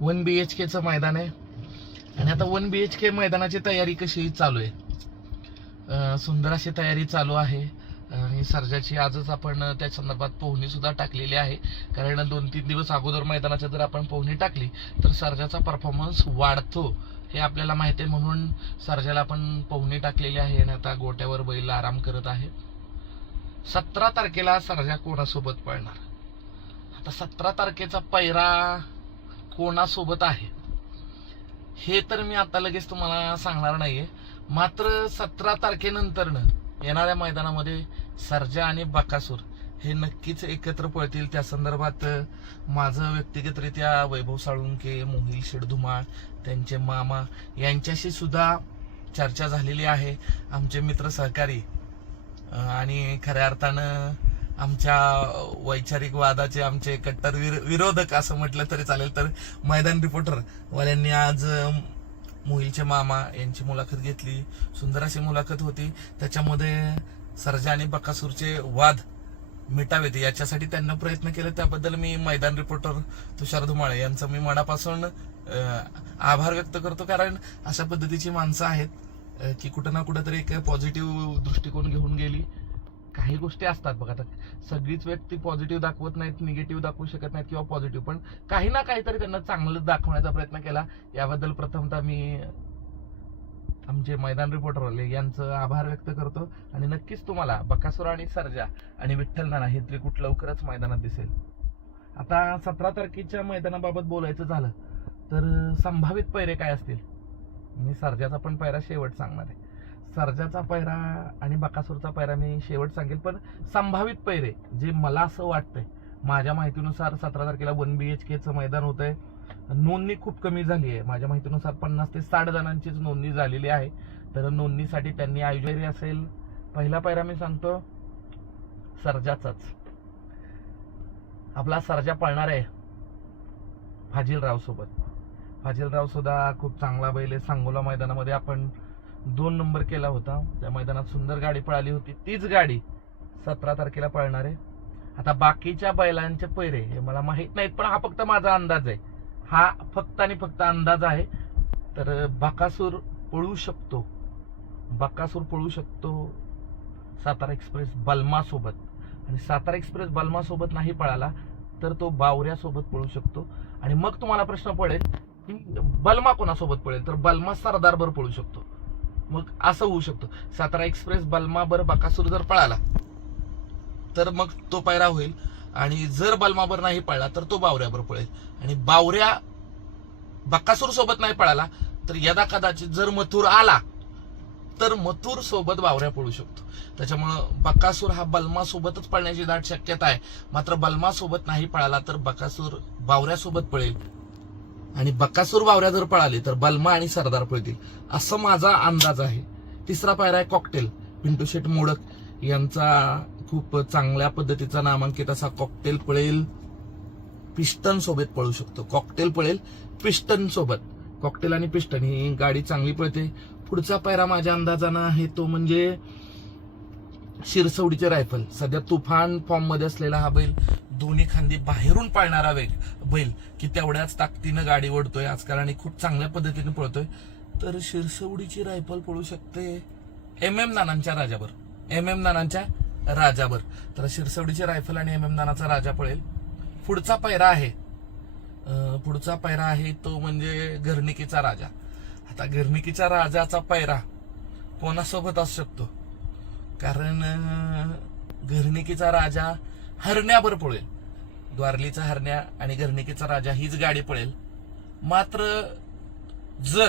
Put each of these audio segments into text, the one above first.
One बी H केचं मैदान आहे. आणि आता वन बी एच के मैदानाची तयारी कशी चालू आहे? सुंदर अशी तयारी चालू आहे. आणि सर्जाची आजच आपण त्या संदर्भात पोहणी सुद्धा टाकलेली आहे. कारण दोन तीन दिवस अगोदर मैदानाच्या जर आपण पोहणी टाकली तर सर्जाचा परफॉर्मन्स वाढतो. हे आपल्याला माहिती आहे म्हणून सर्जाला आपण पोहणी टाकलेली आहे. आणि आता गोट्यावर बैल आराम करत आहे. सतरा तारखेला सर्जा कोणासोबत पळणार? आता सतरा तारखेचा पैरा कोणासोबत आहे? हे तर मी आता लगेच तुम्हाला सांगणार नाहीये. मात्र सतरा तारखेनंतरनं येणाऱ्या मैदानामध्ये सर्जा आणि बकासूर हे नक्कीच एकत्र पळतील. त्या संदर्भात माझं व्यक्तिगतरित्या वैभव साळुंके मोहिल शेडधुमाळ त्यांचे मामा यांच्याशी सुद्धा चर्चा झालेली आहे. आमचे मित्र सहकारी आणि खऱ्या अर्थानं आमच्या वैचारिक वादाचे आमचे कट्टर विर- विरोधक असं म्हटलं तरी चालेल. तर मैदान रिपोर्टर वाल्यांनी आज मुहीलचे मोहिलचे मामा यांची मुलाखत घेतली. सुंदर अशी मुलाखत होती. त्याच्यामध्ये सरजा आणि बकासूरचे वाद मिटावेत. याच्यासाठी त्यांना प्रयत्न केले. त्याबद्दल मी मैदान रिपोर्टर तुषार धुमाळे यांचं मी मनापासून आभार व्यक्त करतो. कारण अशा पद्धतीची माणसं आहेत की कुठं ना कुठं तरी एक पॉझिटिव्ह दृष्टिकोन घेऊन गेली. काही गोष्टी असतात बघा आता सगळीच व्यक्ती पॉझिटिव्ह दाखवत नाहीत निगेटिव्ह दाखवू शकत नाहीत किंवा पॉझिटिव्ह पण काही ना काहीतरी त्यांना चांगलं दाखवण्याचा प्रयत्न केला. याबद्दल प्रथमतः मी आमचे मैदान रिपोर्टर आले यांचं आभार व्यक्त करतो. आणि नक्कीच तुम्हाला बकासुर आणि सर्जा आणि विठ्ठल नाना हे त्रिकूट लवकरच मैदानात दिसेल. आता सतरा तारखेच्या मैदानाबाबत बोलायचं झालं तर संभावित पैरे काय असतील? मी सर्जाचा पण पैरा शेवट सांगणार आहे. सर्जाचा पैरा आणि बकासूरचा पैरा मी शेवट सांगेल पण संभावित पैरे जे मला असं वाटतंय माझ्या माहितीनुसार सतरा तारखेला वन बी एच केचं मैदान होत आहे नोंदणी खूप कमी झाली आहे. माझ्या माहितीनुसार पन्नास ते साठ जणांचीच नोंदणी झालेली आहे. तर नोंदणीसाठी त्यांनी आयोजन असेल. पहिला पैरा मी सांगतो सर्जाचाच. आपला सर्जा पळणार आहे फाजीलराव सोबत. फाजीलराव सुद्धा खूप चांगला बैल आहे. सांगोला मैदानामध्ये आपण दोन नंबर केला होता. त्या मैदानात सुंदर गाडी पळाली होती. तीच गाडी सतरा तारखेला पळणार आहे. आता बाकीच्या बैलांचे पैरे हे मला माहीत नाहीत पण हा फक्त माझा अंदाज आहे. हा फक्त आणि फक्त अंदाज आहे. तर बकासूर पळू शकतो. बकासूर पळू शकतो सातारा एक्सप्रेस बल्मासोबत. आणि सातारा एक्सप्रेस बल्मासोबत नाही पळाला तर तो बावऱ्यासोबत पळू शकतो. आणि मग तुम्हाला प्रश्न पडेल की बलमा कोणासोबत पळेल? तर बलमा सरदारभर पळू शकतो. मग असं होऊ शकतो. सातारा एक्सप्रेस बलमाबर बकासूर जर पळाला तर मग तो पायरा होईल. आणि जर बलमाबर नाही पळला तर तो बावऱ्यावर पळेल. आणि बावऱ्या बकासूर सोबत नाही पळाला तर यदा कदाचित जर मथुर आला तर मथुर सोबत बावऱ्या पळू शकतो. त्याच्यामुळं बक्कासूर हा बलमा सोबतच पळण्याची दाट शक्यता आहे. मात्र बलमा सोबत नाही पळाला तर बकासूर बावऱ्यासोबत पळेल. आणि बकासूर वावऱ्या जर पळाली तर बलमा आणि सरदार पळतील. असं माझा अंदाज आहे. तिसरा पायरा आहे कॉकटेल. पिंटू शेट मोडक यांचा खूप चांगल्या पद्धतीचा नामांकित असा कॉकटेल पळेल. पिस्टन सोबत पळू शकतो. कॉकटेल पळेल पिस्टन सोबत. कॉकटेल आणि पिस्टन ही गाडी चांगली पळते. पुढचा पायरा माझ्या अंदाजानं आहे तो म्हणजे शिरसवडीचे रायफल. सध्या तुफान फॉर्ममध्ये असलेला हा बैल दोन्ही खांदी बाहेरून पाळणारा वेग बैल की तेवढ्याच ताकदीनं गाडी ओढतोय आजकाल आणि खूप चांगल्या पद्धतीने पळतोय. तर शिरसवडीची रायफल पळू शकते एम एम नानांच्या राजावर. एम एम नानांच्या राजावर. तर शिरसवडीची रायफल आणि एम एम नानाचा राजा पळेल. पुढचा पैरा आहे. पुढचा पैरा आहे तो म्हणजे घरणिकीचा राजा. आता घरनिकीच्या राजाचा पैरा कोणासोबत असू शकतो? कारण अं, राजा हरण्यावर पळेल. द्वारलीचा हरण्या आणि घरनिकीचा राजा हीच गाडी पळेल. मात्र जर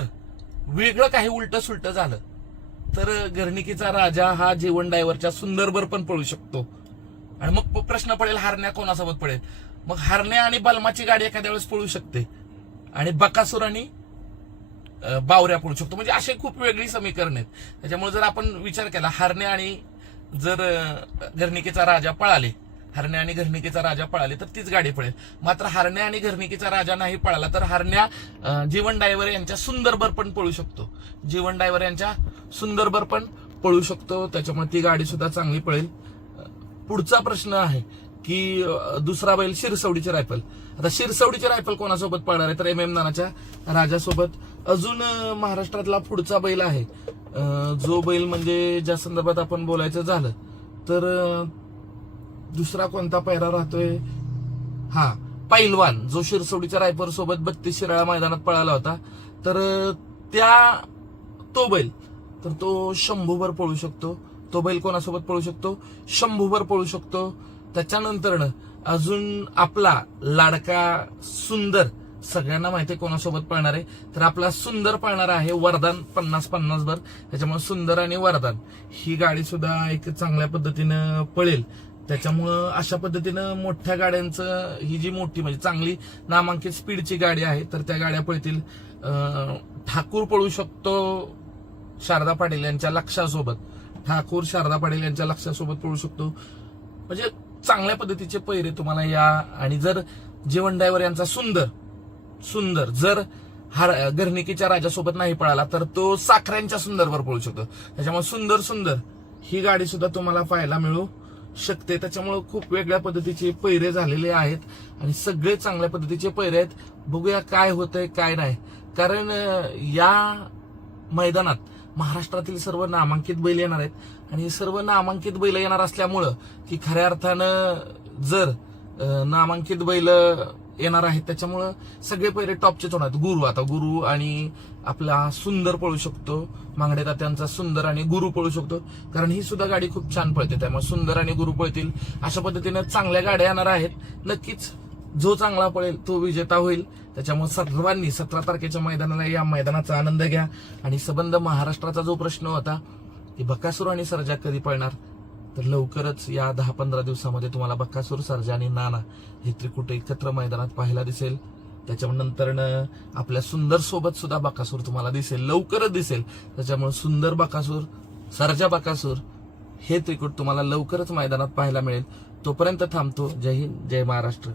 वेगळं काही उलट सुलट झालं तर घरनिकीचा राजा हा जीवन डायव्हरच्या सुंदरभर पण पळू शकतो. आणि मग प्रश्न पडेल हारण्या कोणासोबत पडेल मग हारण्या आणि बलमाची गाडी एखाद्या वेळेस पळू शकते. आणि बकासूर आणि बावऱ्या पळू शकतो म्हणजे असे खूप वेगळी समीकरण आहेत. त्याच्यामुळे जर आपण विचार केला हरणे आणि जर घरणिकेचा राजा पळाले हरण्या आणि घरणिकेचा राजा पळाले तर तीच गाडी पळेल. मात्र हरण्या आणि घरणिकेचा राजा नाही पळाला तर हरण्या जीवन डायव्हर यांच्या सुंदरबर पण पळू शकतो. जीवन डायव्हर यांच्या सुंदरबर पण पळू शकतो. त्याच्यामुळे ती गाडी सुद्धा चांगली पळेल. पुढचा प्रश्न आहे की दुसरा बैल शिरसवडीची रायफल. आता शिरसवडीची रायफल कोणासोबत पळणार आहे? तर एम एम नानाच्या राजासोबत. अजून महाराष्ट्रातला पुढचा बैल आहे. जो बैल म्हणजे ज्या संदर्भात आपण बोलायचं झालं तर दुसरा कोणता पैरा राहतोय? हा पैलवान जो शिरसवडीच्या रायफल सोबत बत्तीस शिराळा मैदानात पळाला होता. तर त्या तो बैल तर तो शंभूवर पळू शकतो. तो बैल कोणासोबत पळू शकतो? शंभूभर पळू शकतो. त्याच्यानंतरनं अजून आपला लाडका सुंदर सगळ्यांना माहिती आहे कोणासोबत पळणार आहे? तर आपला सुंदर पळणार आहे वरदान पन्नास पन्नास भर. त्याच्यामुळे सुंदर आणि वरदान. ही गाडी सुद्धा एक चांगल्या पद्धतीनं पळेल. त्याच्यामुळं अशा पद्धतीनं मोठ्या गाड्यांचं ही जी मोठी म्हणजे चांगली नामांकित स्पीडची गाडी आहे तर त्या गाड्या पळतील. ठाकूर पळू शकतो शारदा पाटील यांच्या लक्षासोबत. ठाकूर शारदा पाटील यांच्या लक्षासोबत पळू शकतो. म्हणजे चांगल्या पद्धतीचे पैरे तुम्हाला या. आणि जर जेवण डायव्हर यांचा सुंदर सुंदर जर हर गर्निकीच्या राजासोबत नाही पळाला तर तो साखऱ्यांच्या सुंदरवर पळू शकतो. त्याच्यामुळे सुंदर सुंदर ही गाडी सुद्धा तुम्हाला पाहायला मिळू शकते. त्याच्यामुळे खूप वेगळ्या पद्धतीचे पैरे झालेले आहेत. आणि सगळे चांगल्या पद्धतीचे पैरे आहेत. बघूया काय होतंय काय नाही. कारण या मैदानात महाराष्ट्रातील सर्व नामांकित बैल येणार आहेत. आणि सर्व नामांकित बैल येणार असल्यामुळं की खऱ्या अर्थानं जर नामांकित बैल येणार आहेत त्याच्यामुळं सगळे पहिले टॉपचेच होणार आहेत. गुरु आता गुरु आणि आपला सुंदर पळू शकतो. मांगडे त्यांचा सुंदर आणि गुरु पळू शकतो. कारण ही सुद्धा गाडी खूप छान पळते त्यामुळे सुंदर आणि गुरु पळतील. अशा पद्धतीनं चांगल्या गाड्या येणार आहेत. नक्कीच जो चांगला पळेल तो विजेता होईल. त्याच्यामुळे सर्वांनी सतरा तारखेच्या मैदानाला या मैदानाचा आनंद घ्या. आणि संबंध महाराष्ट्राचा जो प्रश्न होता की बकासूर आणि सर्जा कधी पळणार? तर लवकरच या दहा पंधरा दिवसामध्ये तुम्हाला बक्कासूर सर्जा आणि नाना हे त्रिकुट एकत्र मैदानात पाहायला दिसेल. त्याच्यानंतर आपल्या सुंदर सोबत सुद्धा बकासूर तुम्हाला दिसेल लवकरच दिसेल. त्याच्यामुळे सुंदर बकासूर सर्जा बकासूर हे त्रिकुट तुम्हाला लवकरच मैदानात पाहायला मिळेल. तोपर्यंत थांबतो. जय हिंद जय महाराष्ट्र.